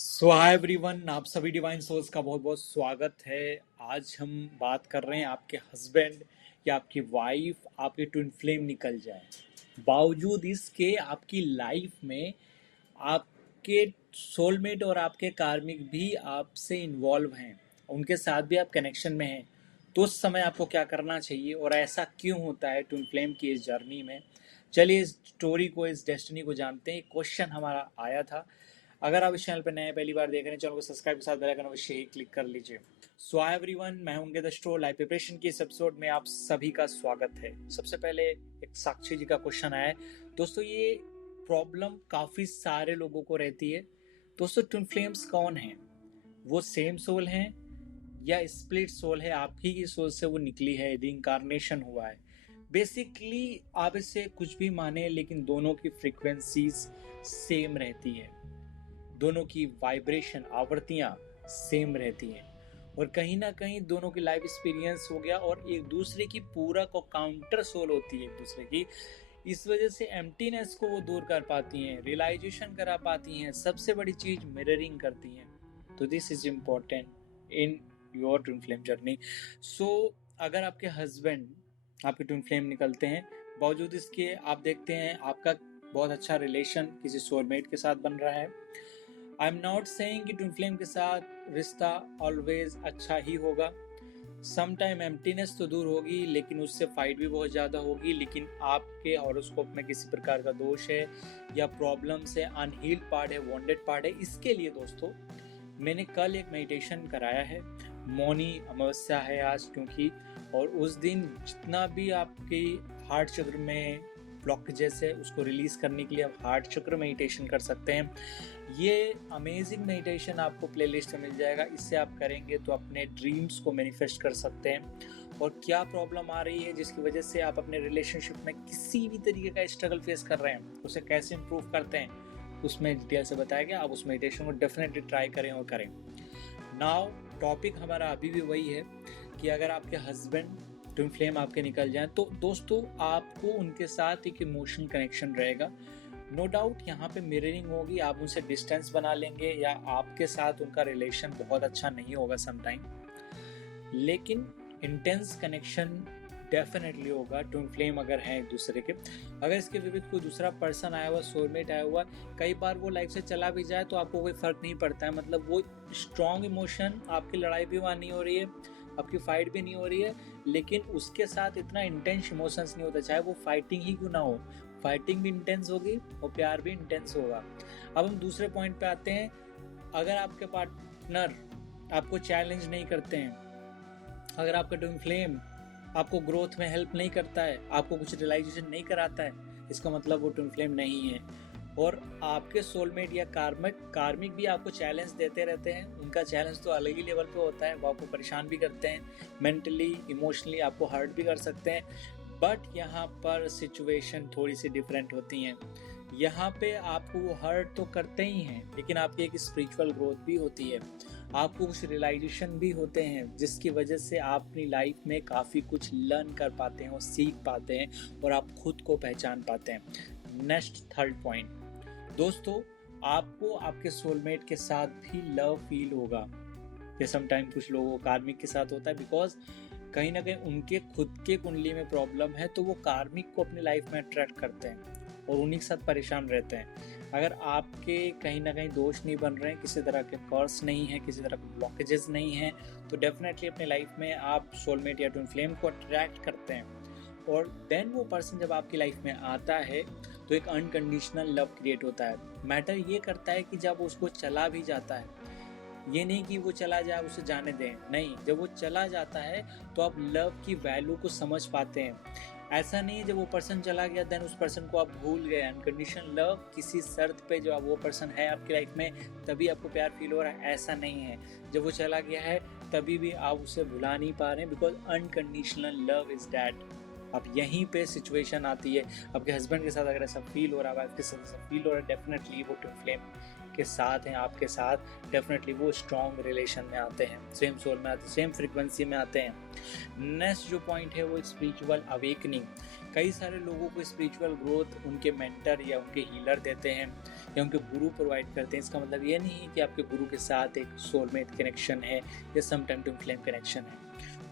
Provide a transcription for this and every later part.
Hi everyone, आप सभी divine souls का बहुत बहुत स्वागत है। आज हम बात कर रहे हैं आपके हस्बैंड या आपकी वाइफ आपके ट्विन फ्लेम निकल जाए, बावजूद इसके आपकी लाइफ में आपके सोलमेट और आपके कार्मिक भी आपसे इन्वॉल्व हैं, उनके साथ भी आप कनेक्शन में हैं। तो उस समय आपको क्या करना चाहिए और ऐसा क्यों होता है ट्विन फ्लेम की इस जर्नी में? चलिए इस स्टोरी को, इस डेस्टिनी को जानते हैं। क्वेश्चन हमारा आया था। अगर आप इस चैनल पर नए हैं, पहली बार देख रहे हैं, चैनल को सब्सक्राइब के साथ बेल आइकन अवश्य ही क्लिक कर लीजिए। हाय एवरीवन, मैं हूं उनके द स्ट्रो लाइव प्रिपरेशन की इस एपिसोड में आप सभी का स्वागत है। सबसे पहले एक साक्षी जी का क्वेश्चन आया है। दोस्तों, ये प्रॉब्लम काफ़ी सारे लोगों को रहती है। दोस्तों, ट्विन फ्लेम्स कौन हैं? वो सेम सोल हैं या स्प्लिट सोल है? आप ही की सोल से वो निकली है, रीइंकार्नेशन हुआ है। बेसिकली आप इसे कुछ भी माने, लेकिन दोनों की फ्रीक्वेंसीज सेम रहती है, दोनों की वाइब्रेशन आवृत्तियाँ सेम रहती हैं, और कहीं ना कहीं दोनों की लाइफ एक्सपीरियंस हो गया और एक दूसरे की पूरा को काउंटर सोल होती है एक दूसरे की। इस वजह से एम्प्टीनेस को वो दूर कर पाती हैं, रियलाइजेशन करा पाती हैं, सबसे बड़ी चीज मिररिंग करती हैं। तो this is important in your twin flame journey. So अगर आपके हस्बैंड आपके ट्विन फ्लेम निकलते हैं, बावजूद इसके आप देखते हैं आपका बहुत अच्छा रिलेशन किसी सोलमेट के साथ बन रहा है। आई एम नॉट सेइंग कि ट्विन फ्लेम के साथ रिश्ता ऑलवेज अच्छा ही होगा। सम टाइम एम्प्टीनेस तो दूर होगी, लेकिन उससे फाइट भी बहुत ज़्यादा होगी। लेकिन आपके हॉरोस्कोप में किसी प्रकार का दोष है या प्रॉब्लम से अनहील्ड पार्ट है, वॉन्डेड पार्ट है, इसके लिए दोस्तों मैंने कल एक मेडिटेशन कराया है। मौनी अमावस्या है आज क्योंकि, और उस दिन जितना भी आपकी हार्ट चक्र में ब्लॉकेजेस है उसको रिलीज करने के लिए आप हार्ट चक्र मेडिटेशन कर सकते हैं। ये अमेजिंग मेडिटेशन आपको प्लेलिस्ट में मिल जाएगा। इससे आप करेंगे तो अपने ड्रीम्स को मैनिफेस्ट कर सकते हैं। और क्या प्रॉब्लम आ रही है जिसकी वजह से आप अपने रिलेशनशिप में किसी भी तरीके का स्ट्रगल फेस कर रहे हैं, उसे कैसे इम्प्रूव करते हैं, उसमें डिटेल से बताया गया। आप उस मेडिटेशन को डेफिनेटली ट्राई करें और करें। नाउ टॉपिक हमारा अभी भी वही है कि अगर आपके हस्बैंड ट्विन फ्लेम आपके निकल जाएं, तो दोस्तों आपको उनके साथ एक इमोशनल कनेक्शन रहेगा। नो डाउट यहाँ पे मिररिंग होगी, आप उनसे डिस्टेंस बना लेंगे या आपके साथ उनका रिलेशन बहुत अच्छा नहीं होगा समटाइम, लेकिन इंटेंस कनेक्शन डेफिनेटली होगा ट्विन फ्लेम अगर हैं एक दूसरे के। अगर इसके विपरीत कोई दूसरा पर्सन आया हुआ, सोलमेट आया हुआ, कई बार वो लाइफ से चला भी जाए तो आपको कोई फर्क नहीं पड़ता है। मतलब वो स्ट्रॉन्ग इमोशन, आपकी लड़ाई भी वहाँ नहीं हो रही है, आपकी फाइट भी नहीं हो रही है, लेकिन उसके साथ इतना इंटेंस इमोशंस नहीं होता, चाहे वो फाइटिंग ही क्यों ना हो। फाइटिंग भी इंटेंस होगी और प्यार भी इंटेंस होगा। अब हम दूसरे पॉइंट पे आते हैं। अगर आपके पार्टनर आपको चैलेंज नहीं करते हैं, अगर आपका ट्विन फ्लेम आपको ग्रोथ में हेल्प नहीं करता है, आपको कुछ रियलाइजेशन नहीं कराता है, इसका मतलब वो ट्विन फ्लेम नहीं है। और आपके सोलमेट या कार्मिक भी आपको चैलेंज देते रहते हैं। उनका चैलेंज तो अलग ही लेवल पे होता है, वो आपको परेशान भी करते हैं, मेंटली इमोशनली आपको हर्ट भी कर सकते हैं। बट यहाँ पर सिचुएशन थोड़ी सी डिफरेंट होती हैं। यहाँ पे आपको वो हर्ट तो करते ही हैं, लेकिन आपकी एक स्पिरिचुअल ग्रोथ भी होती है, आपको कुछ रियलाइजेशन भी होते हैं, जिसकी वजह से आप अपनी लाइफ में काफ़ी कुछ लर्न कर पाते हैं और सीख पाते हैं और आप खुद को पहचान पाते हैं। नेक्स्ट थर्ड पॉइंट, दोस्तों आपको आपके सोलमेट के साथ भी लव फील होगा। ये समटाइम कुछ लोगों को कार्मिक के साथ होता है, बिकॉज कहीं ना कहीं उनके खुद के कुंडली में प्रॉब्लम है, तो वो कार्मिक को अपनी लाइफ में अट्रैक्ट करते हैं और उन्हीं के साथ परेशान रहते हैं। अगर आपके कहीं ना कहीं दोष नहीं बन रहे हैं, किसी तरह के कर्स नहीं है, किसी तरह के ब्लॉकेजेस नहीं हैं, तो डेफिनेटली अपनी लाइफ में आप सोलमेट या ट्विन फ्लेम को अट्रैक्ट करते हैं। और देन वो पर्सन जब आपकी लाइफ में आता है तो एक अनकंडीशनल लव क्रिएट होता है। मैटर ये करता है कि जब उसको चला भी जाता है, ये नहीं कि वो चला जाए उसे जाने दें, नहीं, जब वो चला जाता है तो आप लव की वैल्यू को समझ पाते हैं। ऐसा नहीं जब वो पर्सन चला गया देन उस पर्सन को आप भूल गए। अनकंडीशनल लव किसी शर्त पे जो वो पर्सन है आपकी लाइफ में तभी आपको प्यार फील हो रहा है, ऐसा नहीं है। जब वो चला गया है तभी भी आप उसे भुला नहीं पा रहे हैं, because unconditional love is that. अब यहीं पे सिचुएशन आती है। आपके हस्बैंड के साथ अगर ऐसा फील हो रहा है, वाइफ के साथ ऐसा फील हो रहा है, डेफिनेटली वो ट्विन फ्लेम के साथ हैं आपके साथ, डेफिनेटली वो स्ट्रॉन्ग रिलेशन में आते हैं, सेम सोल में आते हैं, सेम फ्रीक्वेंसी में आते हैं। नेक्स्ट जो पॉइंट है वो स्पिरिचुअल अवेकनिंग। कई सारे लोगों को स्पिरिचुअल ग्रोथ उनके मेंटर या उनके हीलर देते हैं, या उनके गुरु प्रोवाइड करते हैं, इसका मतलब ये नहीं है कि आपके गुरु के साथ एक सोलमेट कनेक्शन है या some time to flame connection है।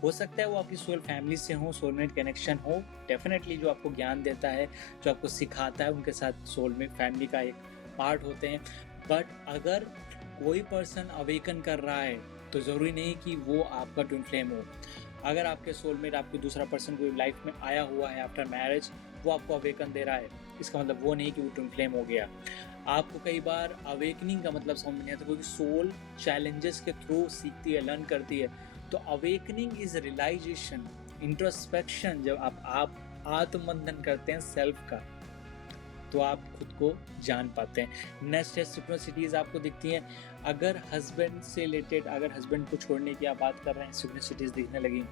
हो सकता है वो आपकी सोल फैमिली से हो, सोलमेट कनेक्शन हो, डेफिनेटली जो आपको ज्ञान देता है, जो आपको सिखाता है, उनके साथ सोलमेट फैमिली का एक पार्ट होते हैं। बट अगर कोई पर्सन अवेकन कर रहा है तो ज़रूरी नहीं कि वो आपका ट्विन फ्लेम हो। अगर आपके सोलमेट, आपके दूसरा पर्सन कोई लाइफ में आया हुआ है आफ्टर मैरिज, वो आपको अवेकन दे रहा है, इसका मतलब वो नहीं कि वो ट्विन फ्लेम हो गया। आपको कई बार अवेकनिंग का मतलब समझ नहीं आता, क्योंकि सोल चैलेंजेस के थ्रू सीखती है, लर्न करती है। तो अवेकनिंग इज रियलाइजेशन, इंट्रोस्पेक्शन। जब आप आत्ममंथन करते हैं सेल्फ का, तो आप खुद को जान पाते हैं। नेक्स्ट है सिक्वेंसिटीज आपको दिखती हैं। अगर हस्बैंड से रिलेटेड, अगर हस्बैंड को छोड़ने की आप बात कर रहे हैं, सिक्वेंसिटीज दिखने लगी।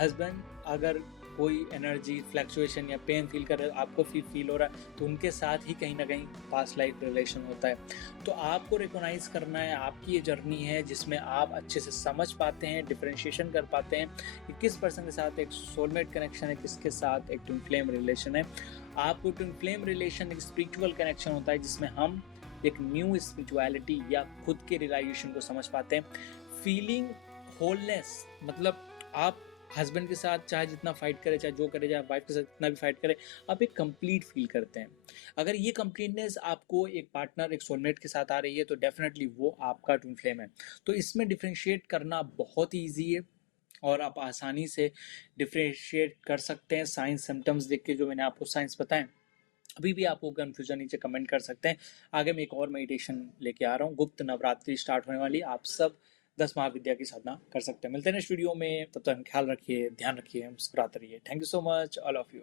हस्बैंड अगर कोई एनर्जी फ्लक्चुएशन या पेन फील कर रहे हो, आपको फील हो रहा है, तो उनके साथ ही कहीं ना कहीं पास्ट लाइफ रिलेशन होता है। तो आपको रिकॉग्नाइज करना है, आपकी ये जर्नी है जिसमें आप अच्छे से समझ पाते हैं, डिफरेंशिएशन कर पाते हैं कि किस पर्सन के साथ एक सोलमेट कनेक्शन है, किसके साथ एक ट्विन फ्लेम रिलेशन है। आपको ट्विन फ्लेम रिलेशन एक स्पिरिचुअल कनेक्शन होता है जिसमें हम एक न्यू स्पिरिचुअलिटी या खुद के रियलाइजेशन को समझ पाते हैं। फीलिंग होलनेस, मतलब आप हस्बैंड के साथ चाहे जितना फाइट करे, चाहे जो करे, चाहे वाइफ के साथ जितना भी फाइट करे, आप एक कंप्लीट फील करते हैं। अगर ये कंप्लीटनेस आपको एक पार्टनर, एक सोलमेट के साथ आ रही है, तो डेफिनेटली वो आपका ट्विन फ्लेम है। तो इसमें डिफ्रेंशिएट करना बहुत ही ईजी है और आप आसानी से डिफ्रेंशिएट कर सकते हैं साइंस सिम्टम्स देख के, जो मैंने आपको साइंस बताएं। अभी भी आपको कन्फ्यूजन नीचे कमेंट कर सकते हैं। आगे मैं एक और मेडिटेशन लेके आ रहा हूँ। गुप्त नवरात्रि स्टार्ट होने वाली, आप सब 10 महाविद्या की साधना कर सकते हैं। मिलते हैं नेक्स्ट वीडियो में, तब तक ख्याल रखिए, ध्यान रखिए, मुस्कुराते रहिए। Thank you so much all of you.